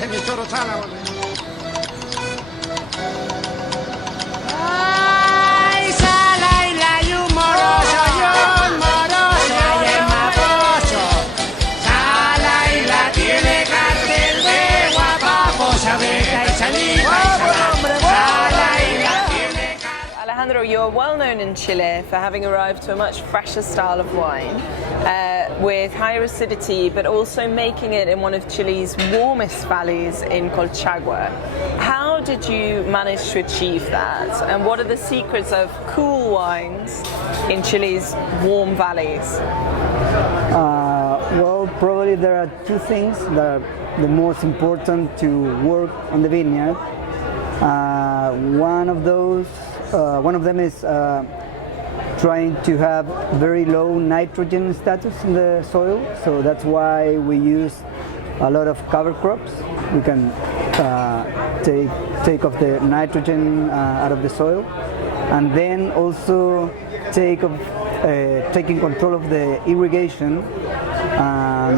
ese mi choro sala, güey. Ay, sala y la y un moroso, y el maposo. Sala y la tiene cartel de guapapos, abeja y saliva y sala. Sala y la tiene cartel. Alejandro, you're well known in Chile for having arrived to a much fresher style of wine with higher acidity, but also making it in one of Chile's warmest valleys in Colchagua. How did you manage to achieve that? And what are the secrets of cool wines in Chile's warm valleys? Well, probably there are two things that are the most important to work on the vineyard. One of them is trying to have very low nitrogen status in the soil, so that's why we use a lot of cover crops. We can take off the nitrogen out of the soil, and then also taking control of the irrigation.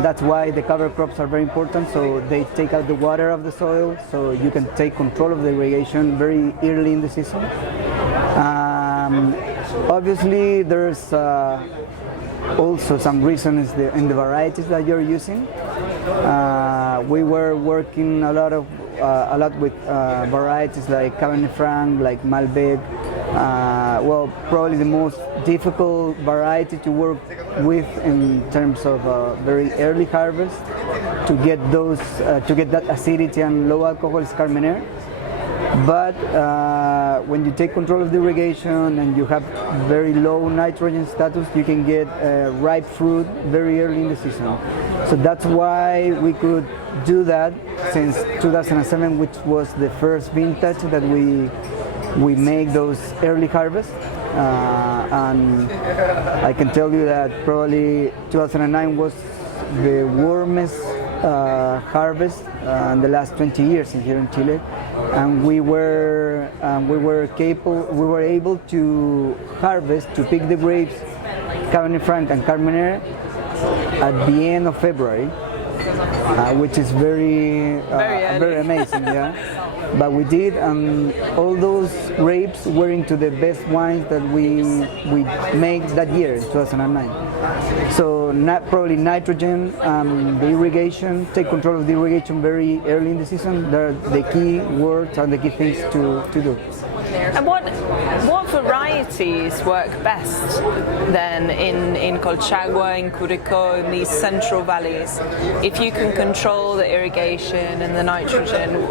That's why the cover crops are very important, so they take out the water of the soil, so you can take control of the irrigation very early in the season. Obviously, there's also some reasons in the varieties that you're using. We were working a lot with varieties like Cabernet Franc, like Malbec. Well, probably the most difficult variety to work with in terms of very early harvest to get that acidity and low alcohol is Carmenere. But when you take control of the irrigation and you have very low nitrogen status, you can get ripe fruit very early in the season. So that's why we could do that since 2007, which was the first vintage that we make those early harvests. And I can tell you that probably 2009 was the warmest harvest in the last 20 years here in Chile, and we were able to pick the grapes, Cabernet Franc and Carmenere, at the end of February, which is very amazing, yeah. But we did, and all those grapes were into the best wines that we made that year, in 2009. So probably nitrogen, the irrigation, take control of the irrigation very early in the season. They're the key words and the key things to do. And what varieties work best then in Colchagua, in Curicó, in these central valleys? If you can control the irrigation and the nitrogen,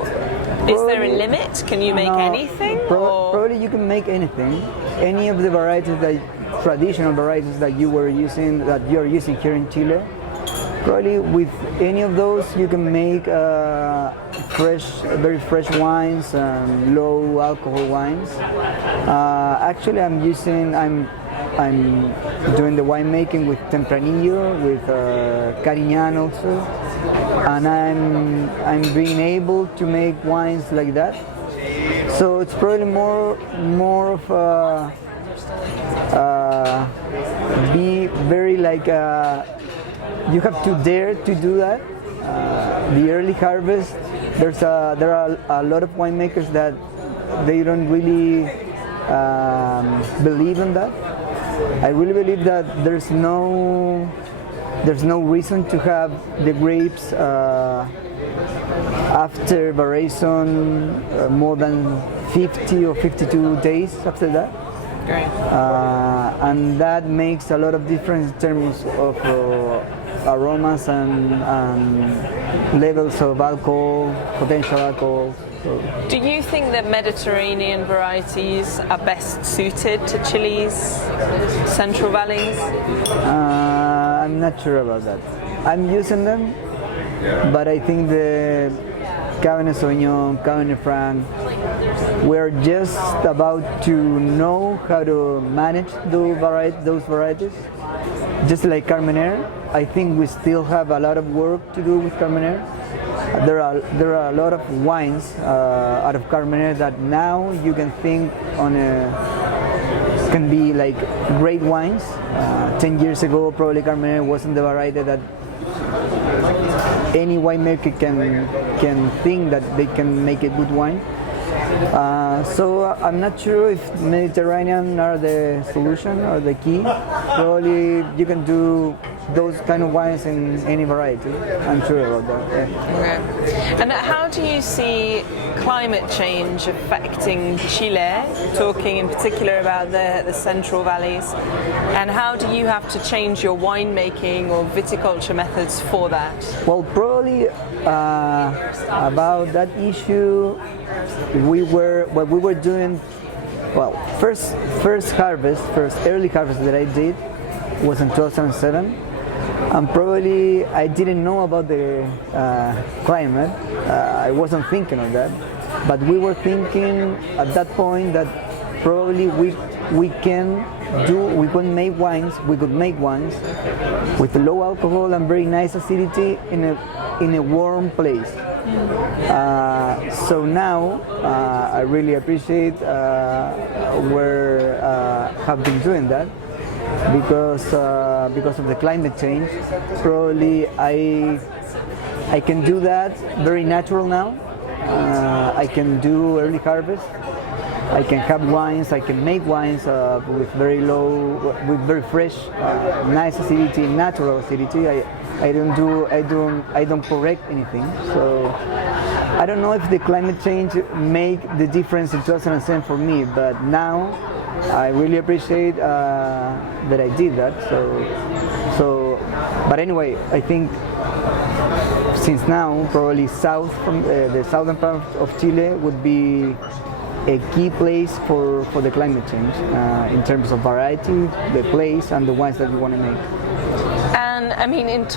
is there a limit? Can you make anything? Probably you can make anything. Any of the traditional varieties that you're using here in Chile. Probably with any of those you can make very fresh wines and low alcohol wines. Actually, I'm doing the winemaking with Tempranillo, with Carignan also, and I'm being able to make wines like that. So it's probably more of be very like. You have to dare to do that. The early harvest, there are a lot of winemakers that they don't really believe in that. I really believe that there's no reason to have the grapes after veraison more than 50 or 52 days after that. Great. And that makes a lot of difference in terms of aromas and levels of alcohol, potential alcohol. So. Do you think that Mediterranean varieties are best suited to Chile's central valleys? I'm not sure about that. I'm using them, but I think the Cabernet Sauvignon, Cabernet Franc, we're just about to know how to manage those varieties. Just like Carmenere, I think we still have a lot of work to do with Carmenere. There are a lot of wines out of Carmenere that now you can think can be like great wines. 10 years ago, probably Carmenere wasn't the variety that any winemaker can think that they can make a good wine. So I'm not sure if Mediterranean are the solution or the key. Probably you can do those kind of wines in any variety. I'm sure about that. Yeah. Okay. And how do you see climate change affecting Chile, talking in particular about the central valleys, and how do you have to change your winemaking or viticulture methods for that? Well, probably about that issue, what we were doing. Well, first early harvest that I did was in 2007, and probably I didn't know about the climate. I wasn't thinking of that, but we were thinking at that point that probably we can make wines. We could make wines with low alcohol and very nice acidity in a warm place. So now I really appreciate where have been doing that, because of the climate change. Probably I can do that very natural now. I can do early harvest. I can have wines. I can make wines with very fresh, nice acidity, natural acidity. I don't correct anything. So I don't know if the climate change make the difference in 2007 for me, but now I really appreciate that I did that. But anyway, I think since now probably south from the southern part of Chile would be a key place for the climate change in terms of variety, the place, and the wines that you want to make. And I mean,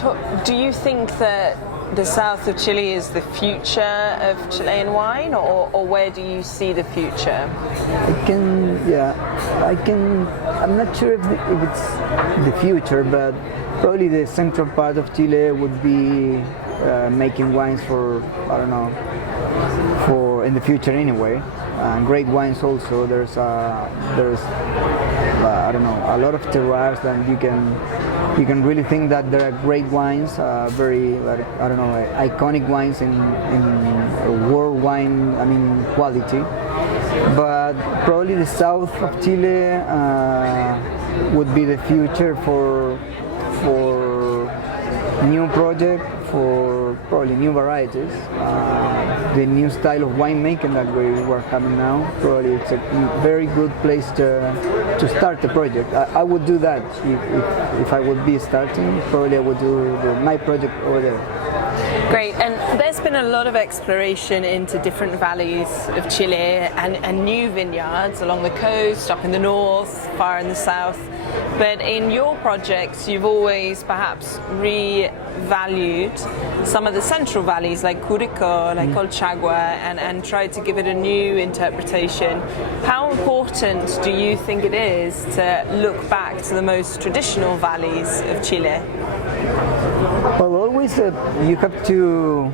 do you think that the south of Chile is the future of Chilean wine, or where do you see the future? I'm not sure if it's the future, but probably the central part of Chile would be making wines for, I don't know, for in the future anyway. Great wines also. There's I don't know, a lot of terroirs that you can really think that there are great wines, very, I don't know, iconic wines in world wine, I mean, quality. But probably the south of Chile would be the future for new project, for probably new varieties, the new style of winemaking that we were having now. Probably it's a very good place to start the project. I would do that if I would be starting. Probably I would do my project over there. Great, and there's been a lot of exploration into different valleys of Chile and new vineyards along the coast, up in the north, far in the south. But in your projects, you've always perhaps revalued some of the central valleys like Curicó, like Colchagua, and tried to give it a new interpretation. How important do you think it is to look back to the most traditional valleys of Chile? Well, always you have to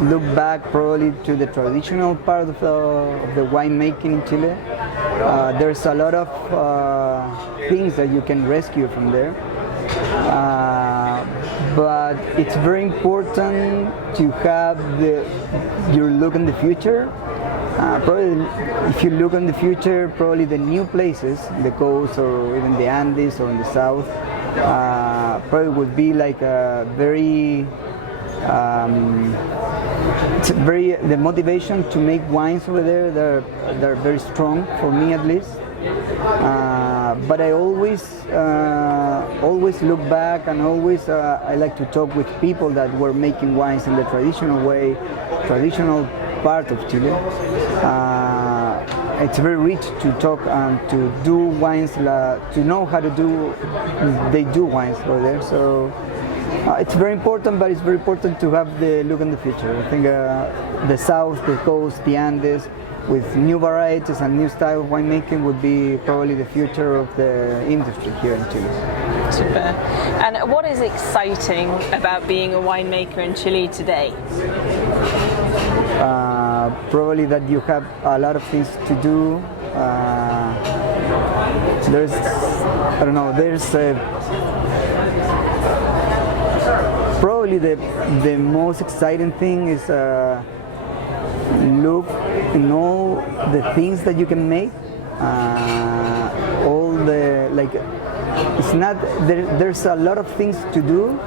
look back probably to the traditional part of the winemaking in Chile. There's a lot of things that you can rescue from there. But it's very important to have your look in the future. Probably, if you look in the future, probably the new places, the coast or even the Andes or in the south, probably would be like a very, the motivation to make wines over there, they're very strong for me at least. But I always look back, and always I like to talk with people that were making wines in the traditional way, traditional part of Chile. It's very rich to talk and to do wines, to know how to do. They do wines over there, so it's very important. But it's very important to have the look in the future. I think the south, the coast, the Andes, with new varieties and new style of winemaking would be probably the future of the industry here in Chile. Super. And what is exciting about being a winemaker in Chile today? Probably that you have a lot of things to do. probably the most exciting thing is look in all the things that you can make. All the like, it's not there's a lot of things to do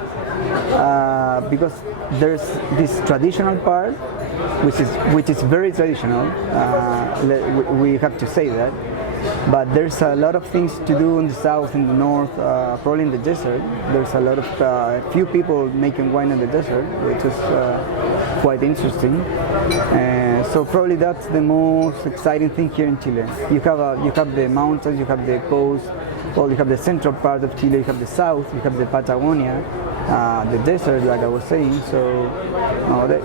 because there's this traditional part, which is very traditional. We have to say that. But there's a lot of things to do in the south, in the north, probably in the desert. There's a lot of few people making wine in the desert, which is quite interesting. So probably that's the most exciting thing here in Chile. You have the mountains, you have the coast, well, you have the central part of Chile, you have the south, you have the Patagonia, the desert, like I was saying. So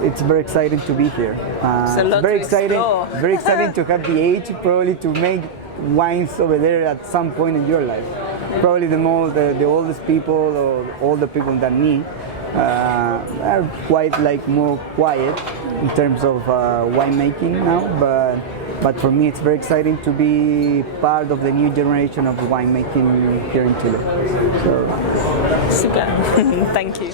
it's very exciting to be here. It's very exciting, very exciting to have the age probably to make wines over there at some point in your life. Probably the oldest people or older people than me are quite like more quiet in terms of winemaking now, but for me it's very exciting to be part of the new generation of winemaking here in Chile. So. Super. Thank you.